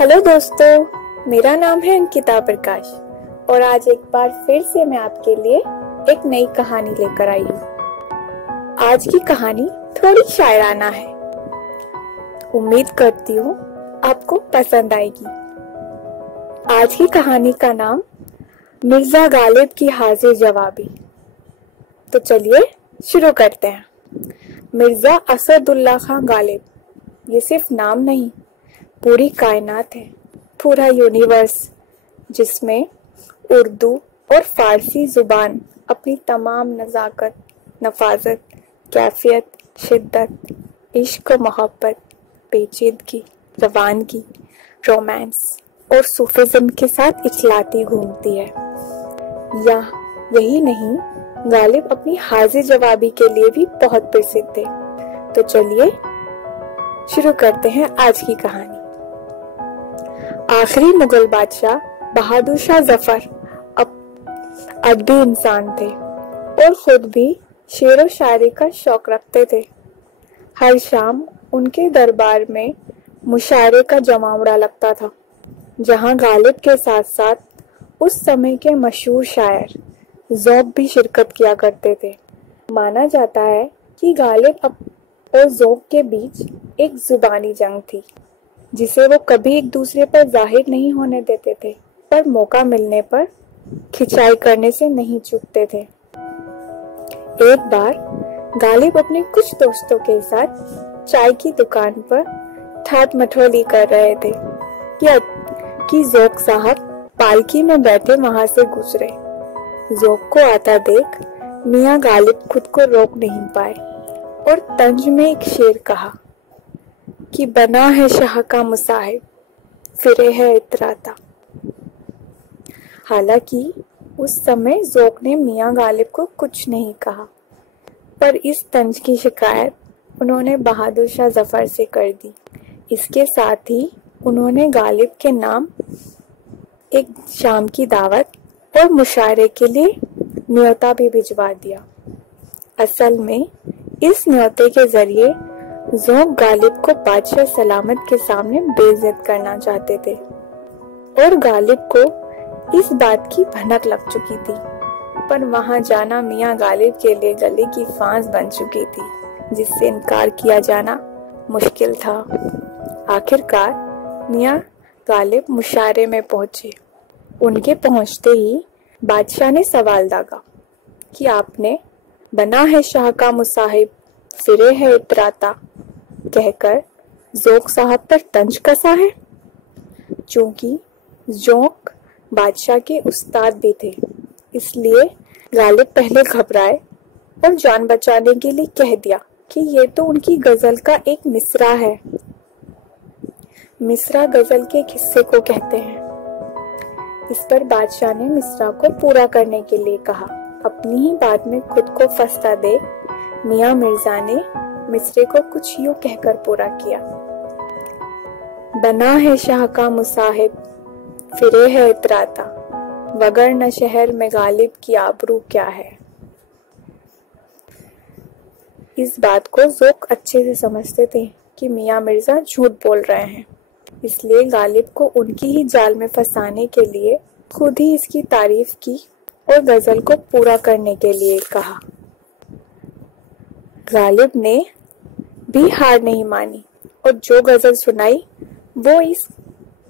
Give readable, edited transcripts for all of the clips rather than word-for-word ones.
Hello दोस्तों, मेरा नाम है अंकिता प्रकाश और आज एक बार फिर से मैं आपके लिए एक नई कहानी लेकर आई हूँ। आज की कहानी थोड़ी शायराना है। उम्मीद करती हूँ आपको पसंद आएगी। आज की कहानी का नाम मिर्जा गालिब की हाजिर जवाबी। तो चलिए शुरू करते हैं। मिर्जा असदुल्ला खां गालिब, ये सिर्फ नाम नहीं, पूरी कायनात है, पूरा यूनिवर्स, जिसमें उर्दू और फारसी जुबान अपनी तमाम नज़ाकत, नफाजत, कैफियत, शिद्दत, इश्क, मोहब्बत, पेचीदगी, रवानगी, रोमांस और सूफिज्म के साथ इचलाती घूमती है। यही नहीं, गालिब अपनी हाजिर जवाबी के लिए भी बहुत प्रसिद्ध थे। तो चलिए शुरू करते हैं आज की कहानी। आखिरी मुगल बादशाह बहादुर शाह जफर अदबी इंसान थे और खुद भी शेर व शायरी का शौक रखते थे। हर शाम उनके दरबार में मुशायरे का जमावड़ा लगता था, जहां गालिब के साथ साथ उस समय के मशहूर शायर ज़ौक़ भी शिरकत किया करते थे। माना जाता है कि गालिब और ज़ौक़ के बीच एक जुबानी जंग थी, जिसे वो कभी एक दूसरे पर जाहिर नहीं होने देते थे, पर मौका मिलने पर खिंचाई करने से नहीं चूकते थे। एक बार गालिब अपने कुछ दोस्तों के साथ चाय की दुकान पर ठाट मठोली कर रहे थे कि ज़ौक़ साहब पालकी में बैठे वहां से गुजरे। ज़ौक़ को आता देख मियाँ गालिब खुद को रोक नहीं पाए और तंज में एक शेर कहा कि बना है शाह का मुसाहिब, फिरे है इतराता। हालांकि उस समय ज़ौक़ ने मियाँ गालिब को कुछ नहीं कहा, पर इस तंज की शिकायत उन्होंने बहादुर शाह जफर से कर दी। इसके साथ ही उन्होंने गालिब के नाम एक शाम की दावत और मुशायरे के लिए न्योता भी भिजवा दिया। असल में इस न्योते के जरिए ज़ौक़ गालिब को बादशाह सलामत के सामने बेइज्जत करना चाहते थे और गालिब को इस बात की भनक लग चुकी थी, पर वहां जाना मियाँ गालिब के लिए गले की फांस बन चुकी थी, जिससे इनकार किया जाना मुश्किल था। आखिरकार मियाँ गालिब मुशायरे में पहुंचे। उनके पहुंचते ही बादशाह ने सवाल दागा कि आपने बना है शाह का मुसाहिब, फिरे है इतराता कहकर ज़ौक़ साहब पर तंज कसा है। चूंकि ज़ौक़ बादशाह के उस्ताद भी थे, इसलिए गालिब पहले घबराए और जान बचाने के लिए कह दिया कि ये तो उनकी गजल का एक मिसरा है। मिसरा गजल के एक हिस्से को कहते हैं। इस पर बादशाह ने मिसरा को पूरा करने के लिए कहा। अपनी ही बात में खुद को फंसता देख मियाँ मिर्जा ने मिसरे को कुछ यूं कहकर पूरा किया। बना है शाह का मुसाहिब, फिरे है इतराता, वगर न शहर में गालिब की आबरू क्या है। इस बात को ज़ौक़ अच्छे से समझते थे कि मियाँ मिर्जा झूठ बोल रहे हैं, इसलिए गालिब को उनकी ही जाल में फंसाने के लिए खुद ही इसकी तारीफ की और गजल को पूरा करने के लिए कहा। गालिब ने भी हार नहीं मानी और जो गजल सुनाई वो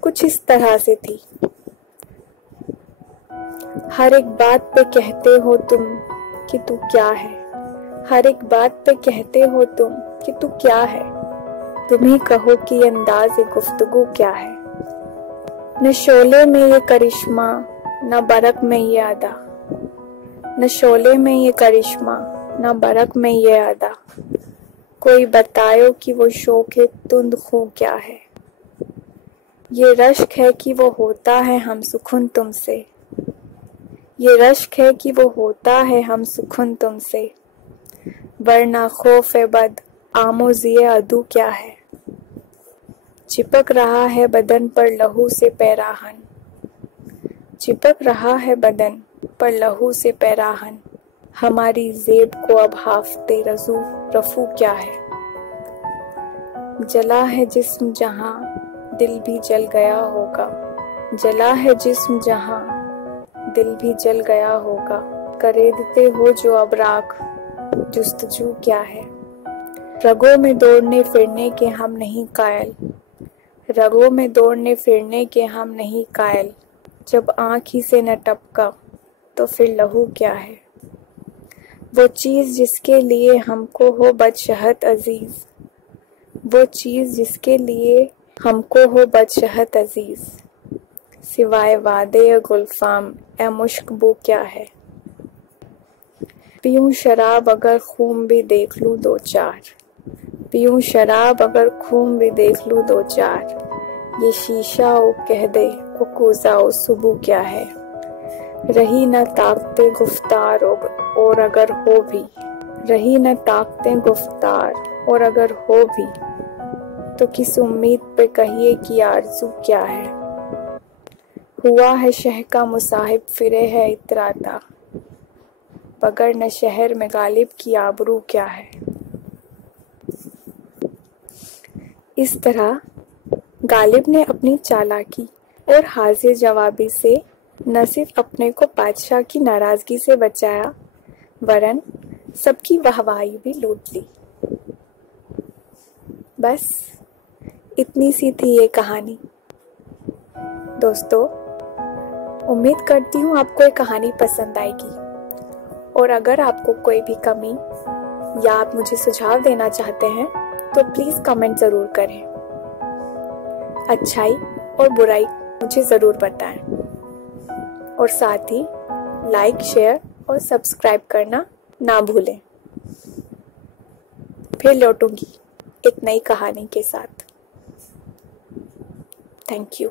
कुछ इस तरह से थी। हर एक बात पे कहते हो तुम कि तू क्या है, हर एक बात पे कहते हो तुम कि तू क्या है, तुम ही कहो कि अंदाज़ गुफ्तगू क्या है। न शोले में ये करिश्मा, न बरक में ये अदा, न शोले में ये करिश्मा, न बरक में ये अदा, कोई बतायो कि वो शौक है तुंद खूं क्या है। ये रश्क है कि वो होता है हम सुखुन तुमसे, ये रश्क है कि वो होता है हम सुखुन तुमसे, वरना खौफ बद आमोज़िए अदू क्या है। चिपक रहा है बदन पर लहू से पैराहन, चिपक रहा है बदन पर लहू से पैराहन, हमारी जेब को अब हाफते रफू क्या है। जला है जिस्म जहां दिल भी जल गया होगा। जला है जिस्म जहां, दिल भी जल गया होगा। खरीदते हो जो अब राख, जुस्तजू क्या है। रगों में दौड़ने फिरने के हम नहीं कायल, रगों में दौड़ने फिरने के हम नहीं कायल। जब आँख ही से न टपका तो फिर लहू क्या है। वो चीज़ जिसके लिए हमको हो बदशहत अजीज़, वो चीज़ जिसके लिए हमको हो बदशहत अजीज़। सिवाय वादे गुलफाम ए मुश्क बू क्या है। पीऊँ शराब अगर खून भी देख लूँ दो चार, पीऊँ शराब अगर खून भी देख लूँ दो चार। ये शीशा ओ कह दे ओ कूज़ा ओ सुबह क्या है। रही न ताकते गुफ्तार और अगर हो भी, रही न ताकते गुफ्तार और अगर हो भी, तो किस उम्मीद पे कहिए कि आरज़ू क्या है। हुआ है शह का मुसाहिब फिरे है इतराता, मगर न शहर में गालिब की आबरू क्या है। इस तरह गालिब ने अपनी चालाकी और हाजिर जवाबी से न सिर्फ अपने को बादशाह की नाराजगी से बचाया, वरन सबकी वाहवाही भी लूट ली। बस इतनी सी थी ये कहानी। दोस्तों, उम्मीद करती हूँ आपको ये कहानी पसंद आएगी, और अगर आपको कोई भी कमी या आप मुझे सुझाव देना चाहते हैं तो प्लीज़ कमेंट ज़रूर करें। अच्छाई और बुराई मुझे ज़रूर बताएं, और साथ ही लाइक, शेयर और सब्सक्राइब करना ना भूलें। फिर लौटूंगी एक नई कहानी के साथ। Thank you.